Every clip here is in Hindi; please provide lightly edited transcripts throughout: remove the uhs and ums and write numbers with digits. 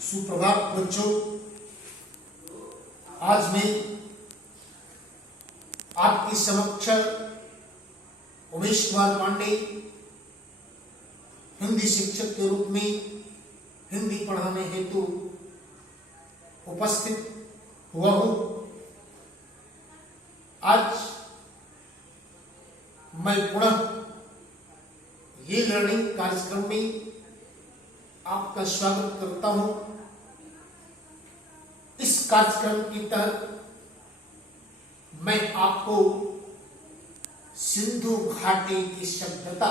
सुप्रभात बच्चों। आज मैं आपके समक्ष उमेश कुमार पांडे हिंदी शिक्षक के रूप में हिंदी पढ़ाने हेतु उपस्थित हुआ हूं। आज मैं पुनः ये लर्निंग कार्यक्रम में आपका स्वागत करता हूं। इस कार्यक्रम के तहत मैं आपको सिंधु घाटी की सभ्यता,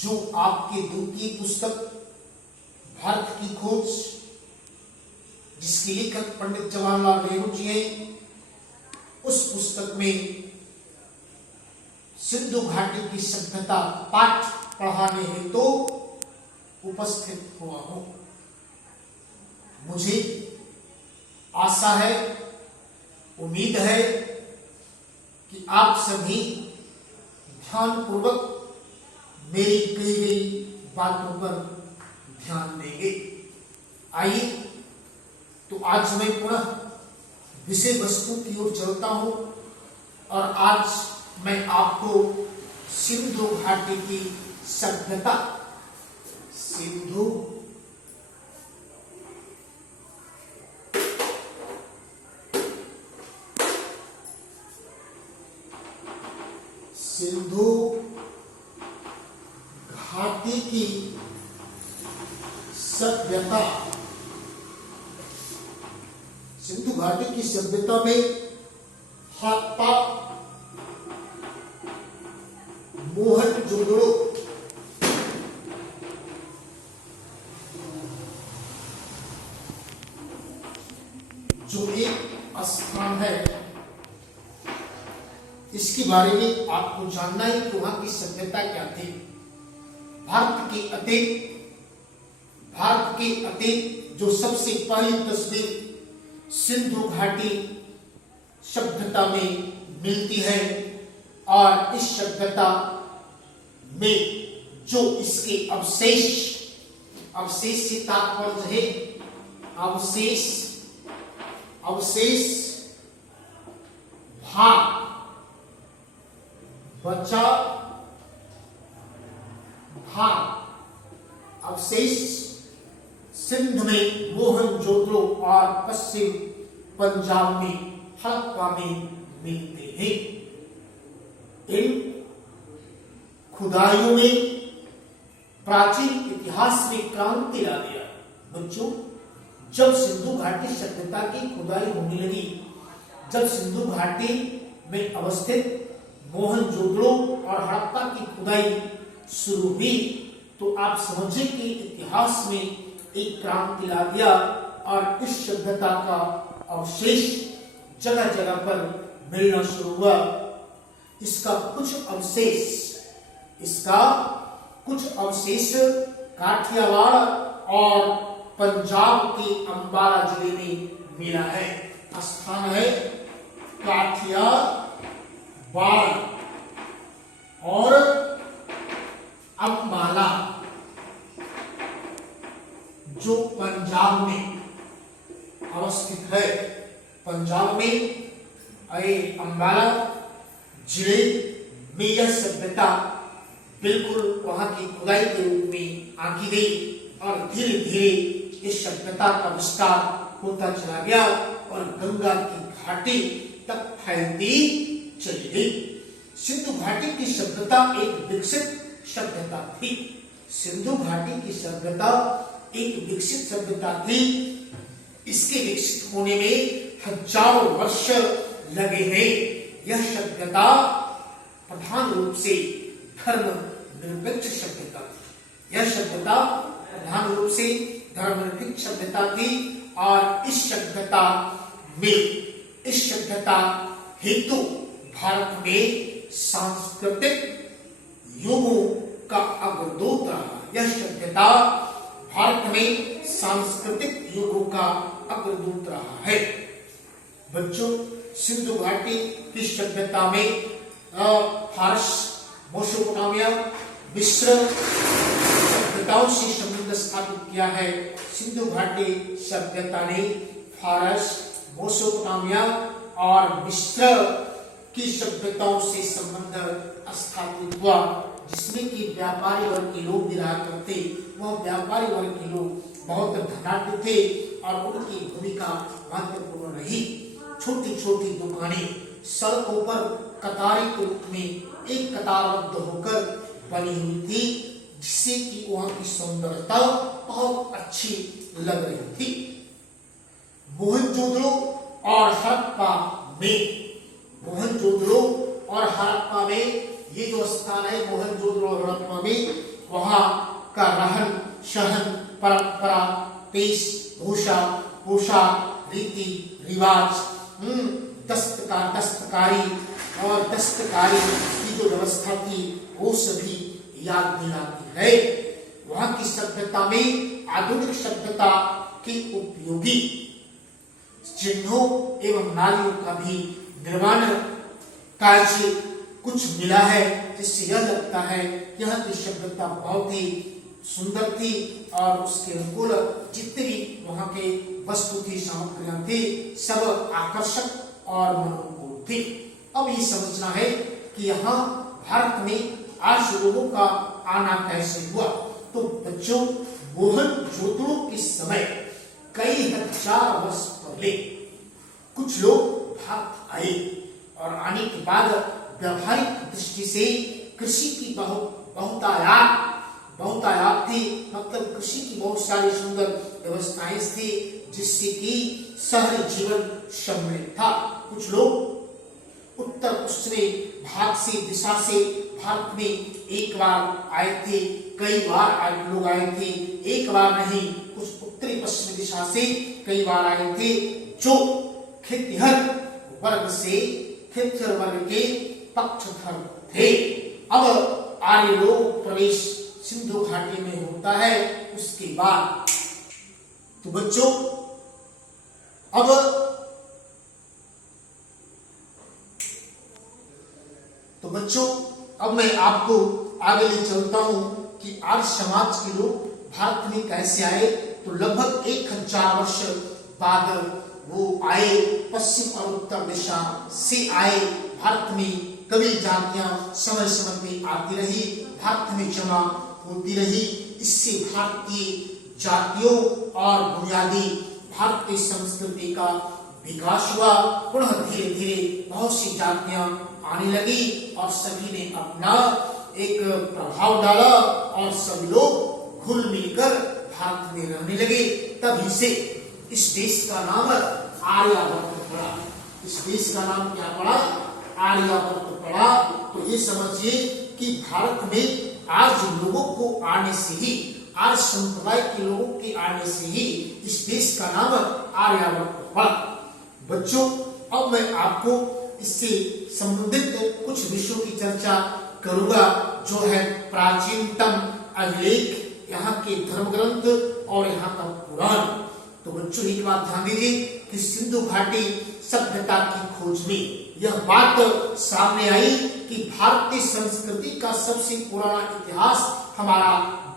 जो आपके द्वितीय पुस्तक भारत की खोज, जिसके लेखक पंडित जवाहरलाल नेहरू जी हैं, उस पुस्तक में सिंधु घाटी की सभ्यता पाठ पढ़ाने हेतु उपस्थित हुआ हूं। मुझे आशा है, उम्मीद है कि आप सभी ध्यानपूर्वक मेरी कही गई बातों पर ध्यान देंगे। आइए तो आज मैं पुनः विषय वस्तु की ओर चलता हूं और आज मैं आपको सिंधु घाटी की सभ्यता, सिंधु घाटी की सभ्यता, सिंधु घाटी की सभ्यता में हड़प्पा, मोहनजोदड़ो, जो एक स्थान है, इसके बारे में आपको जानना है कि वहां की सभ्यता क्या थी। भारत के अतीत जो सबसे पहली तस्वीर सिंधु घाटी सभ्यता में मिलती है, और इस सभ्यता में जो इसके अवशेष से तात्पर्य है अवशेष भाग, बचा भाग, अवशेष सिंध में मोहनजोदड़ो और पश्चिम पंजाब में हड़प्पा में मिलते हैं। इन खुदाइयों में प्राचीन इतिहास में क्रांति ला दिया। बच्चों, जब सिंधु घाटी सभ्यता की खुदाई होने लगी, जब सिंधु घाटी में अवस्थित मोहनजोदड़ो और हड़प्पा की खुदाई शुरू हुई, तो आप समझे कि इतिहास में एक क्रांति ला दिया और इस सभ्यता का अवशेष जगह जगह पर मिलना शुरू हुआ। इसका कुछ अवशेष काठियावाड़ और पंजाब के अंबाला जिले में मिला है। स्थान है काठियावाड़ और अंबाला, जो पंजाब में अवस्थित है। पंजाब में अंबाला जिले में यह सभ्यता बिल्कुल वहां की खुदाई के रूप में आंकी गई और धीरे धीरे इस सभ्यता का विस्तार होता चला गया और गंगा की घाटी तक फैलती चली गई। सिंधु घाटी की सभ्यता एक विकसित सभ्यता थी। सिंधु घाटी की सभ्यता एक विकसित सभ्यता थी। इसके विकसित होने में हजारों वर्ष लगे हैं। यह सभ्यता प्रधान रूप से धर्मनिरपेक्ष सभ्यता थी। यह सभ्यता प्रधान रूप से धर्मनिरपेक्ष सभ्यता थी और इस सभ्यता हेतु भारत में सांस्कृतिक युगों का अग्रदूत रहा। यह सभ्यता भारत में सांस्कृतिक युगों का अग्रदूत रहा है। बच्चों, सिंधु घाटी की सभ्यता में फारस, मेसोपोटामिया, मिस्र सभ्यताओं से संबंध स्थापित किया है। सिंधु घाटी सभ्यता ने फारस, मेसोपोटामिया और मिस्र की सभ्यताओं से संबंध स्थापित हुआ, जिसमें कि व्यापारी वर्ग के लोग भी रहा करते। वह व्यापारी वर्ग के लोग बहुत धनाढ्य थे और उनकी भूमिका महत्वपूर्ण रही। छोटी छोटी दुकानें सड़कों पर कतारी के रूप में एक कतारबद्ध होकर बनी हुई थी, जिससे कि वहां की सौंदर्यता बहुत अच्छी लग रही थी। मोहनजोदड़ो और हड़प्पा में ये जो स्थान है मोहनजोदड़ो और हड़प्पा में, वहां का रहन सहन, परंपरा, वेशभूषा, पोशाक, रीति रिवाज, दस्तकारी की जो व्यवस्था थी वो सभी याद दिलाती है। वहां की सभ्यता में आधुनिक सभ्यता के उपयोगी चिन्हों एवं नालियों का भी निर्माण कार्य कुछ मिला है, जिससे यह लगता है कि यह की सभ्यता बहुत ही सुंदर थी और उसके अनुकूल जितने भी वहां के वस्तु थी, सामग्रियां थी, सब आकर्षक और मनोनुकूल थी। अब ये समझना है कि यहाँ भारत में आज लोगों का आना कैसे हुआ। तो बच्चों, मोहनजोदड़ो के समय कई हजार वर्ष पहले कुछ लोग भारत आए और आने के बाद व्यावहारिक दृष्टि से कृषि की बहुतायात थी, मतलब कृषि की बहुत सारी सुंदर व्यवस्थाएं थी, जिससे कि शहरी जीवन सम्मिलित था। कुछ लोग उत्तर पश्चिमी भाग से दिशा से भारत में एक बार आए थे, कई बार लोग आए थे, एक बार नहीं, कुछ उत्तरी पश्चिमी दिशा से कई बार आए थे, जो खेतिहर वर्ग के पक्षधर थे। अब आर्य लोग प्रवेश सिंधु घाटी में होता है। उसके बाद तो बच्चों अब मैं आपको आगे ले चलता हूं कि आर्य समाज के लोग भारत में कैसे आए। तो लगभग 1000 वर्ष बाद वो आए, पश्चिम और उत्तर दिशा से आए। भारत में कई जातियां समय समय में आती रही, भारत में जमा होती रही। इससे भारतीय जातियों और बुनियादी भारतीय संस्कृति का विकास हुआ। पुनः धीरे धीरे बहुत सी जातियां आने लगी और सभी ने अपना एक प्रभाव डाला और सभी लोग घुल मिलकर भारत में रहने लगे। तभी से इस देश का नाम आर्यावर्त पड़ा। इस देश का नाम क्या पड़ा? आर्यावर्त पड़ा। तो ये समझिए कि भारत में आज लोगों को आने से ही, आज संप्रदाय के लोगों के आने से ही इस देश का नाम आर्यावर्त पड़ा। बच्चों, अब मैं आपको इससे संबंधित कुछ विषयों की चर्चा करूंगा, जो है प्राचीनतम अभिलेख, यहाँ के धर्म ग्रंथ और यहाँ का पुराण। तो बच्चों, एक बात ध्यान दीजिए कि सिंधु घाटी सभ्यता की खोज में यह बात सामने आई कि भारतीय संस्कृति का सबसे पुराना इतिहास हमारा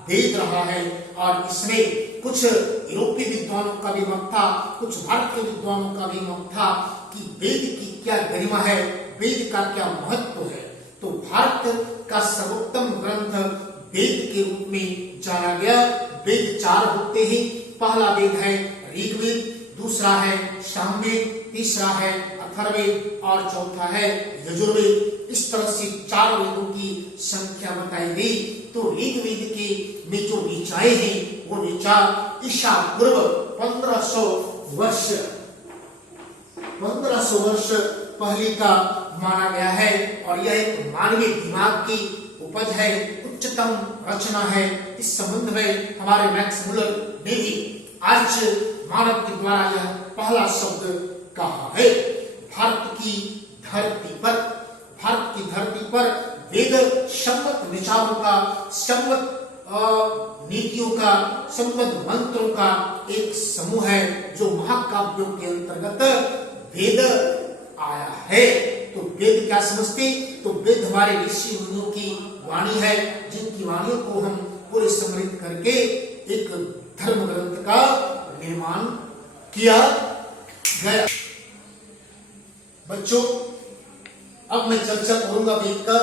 वेद रहा है। और इसमें कुछ यूरोपीय विद्वानों का भी मत था, कुछ भारतीय विद्वानों का भी मत था कि वेद की क्या गरिमा है, वेद का क्या महत्व है। तो भारत का सर्वोत्तम ग्रंथ वेद के रूप में जाना गया। वेद 4 होते हैं। पहला वेद है ऋग्वेद, दूसरा है सामवेद, तीसरा है अथर्ववेद और चौथा है यजुर्वेद। इस तरह से 4 वेदों की संख्या बताई गई। तो ऋग्वेद के में जो ऋचाएं हैं वो ऋचा ईसा पूर्व 1500 वर्ष पहले का माना गया है और यह एक मानवीय दिमाग की उपज है, उच्चतम रचना है। इस संबंध में हमारे मैक्स मुलर ने भी आज मानव के द्वारा यह पहला शब्द कहा है। भारत की धरती पर वेद सम्मत विचारों का, सम्मत नीतियों का, सम्मत मंत्रों का एक समूह है, जो महाकाव्यों के अंतर्गत वेद आया है। तो वेद क्या समझते? तो वेद हमारे ऋषि मुनियों की वाणी है, जिनकी वाणियों को हम पूरे सम्मिलित करके एक धर्म ग्रंथ का निर्माण किया गया। बच्चों, अब मैं चर्चा करूंगा वेद का।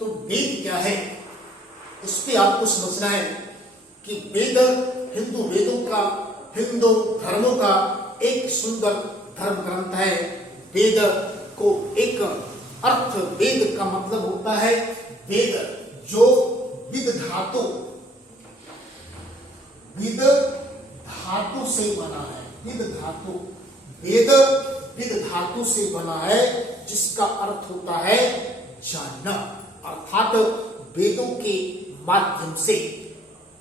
तो वेद क्या है, इस पे आपको समझना है कि वेद हिंदू वेदों का, हिंदू धर्मों का एक सुंदर धर्म ग्रंथ है। वेद को एक अर्थ, वेद का मतलब होता है वेद जो विद धातु से बना है। विद धातु, वेद विद धातु से बना है, जिसका अर्थ होता है जानना। अर्थात वेदों के माध्यम से,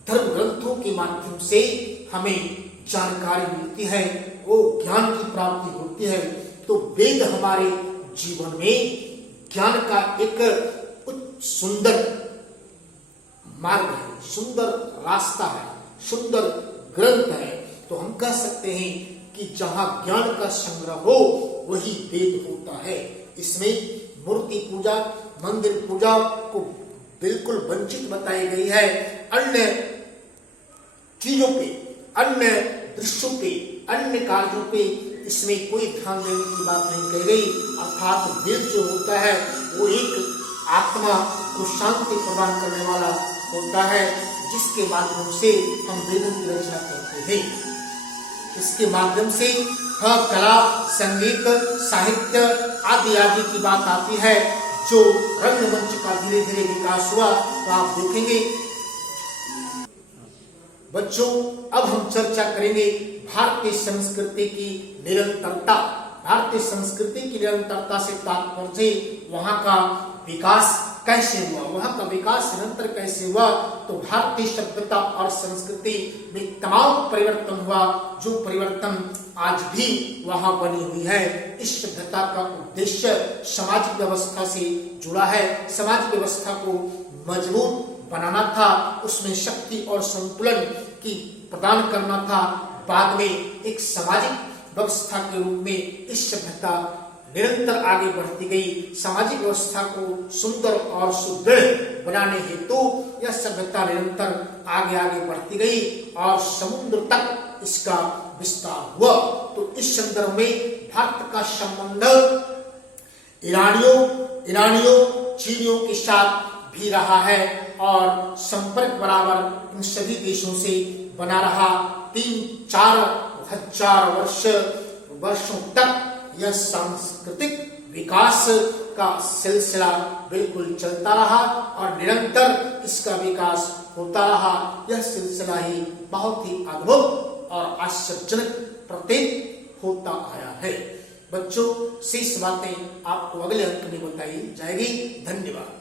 धर्म ग्रंथों के माध्यम से हमें जानकारी मिलती है, वो ज्ञान की प्राप्ति होती है। तो वेद हमारे जीवन में ज्ञान का एक सुंदर मार्ग है, सुंदर रास्ता है, सुंदर ग्रंथ है। तो हम कह सकते हैं कि जहां ज्ञान का संग्रह हो वही वेद होता है। इसमें मूर्ति पूजा, मंदिर पूजा को बिल्कुल वंचित बताई गई है। अन्य चीजों पे, अन्य दृश्यों पे, अन्य कार्यों पे इसमें कोई ध्यान देने की बात नहीं कही गई। अर्थात वेद जो होता है वो एक आत्मा को शांति प्रदान करने वाला होता है, जिसके माध्यम से हम वेदों की रचना करते हैं। इसके माध्यम से कला, संगीत, साहित्य आदि आदि की बात आती है। जो रंगमंच का धीरे धीरे विकास हुआ, तो आप देखेंगे। बच्चों, अब हम चर्चा करेंगे भारतीय संस्कृति की निरंतरता। भारतीय संस्कृति की निरंतरता से तात्पर्य वहां का विकास कैसे हुआ, वहां का विकास निरंतर कैसे हुआ। तो भारतीय सभ्यता और संस्कृति में तमाम परिवर्तन हुआ, जो परिवर्तन आज भी वहां बनी हुई है। इस सभ्यता का उद्देश्य सामाजिक व्यवस्था से जुड़ा है। समाज व्यवस्था को मजबूत बनाना था, उसमें शक्ति और संतुलन की प्रदान करना था। बाद में एक सामाजिक व्यवस्था के रूप में इस सभ्यता निरंतर आगे बढ़ती गई। सामाजिक व्यवस्था को सुंदर और सुदृढ़ बनाने हेतु यह सभ्यता निरंतर आगे आगे बढ़ती गई और समुद्र तक इसका विस्तार हुआ। तो इस संदर्भ में भारत का संबंध ईरानियों, चीनियों के साथ भी रहा है और संपर्क बराबर इन सभी देशों से बना रहा। 3-4 हजार वर्षों तक यह सांस्कृतिक विकास का सिलसिला बिल्कुल चलता रहा और निरंतर इसका विकास होता रहा। यह सिलसिला ही बहुत ही अद्भुत और आश्चर्यजनक प्रतीत होता आया है। बच्चों, शेष बातें आपको अगले अंक में बताई जाएगी। धन्यवाद।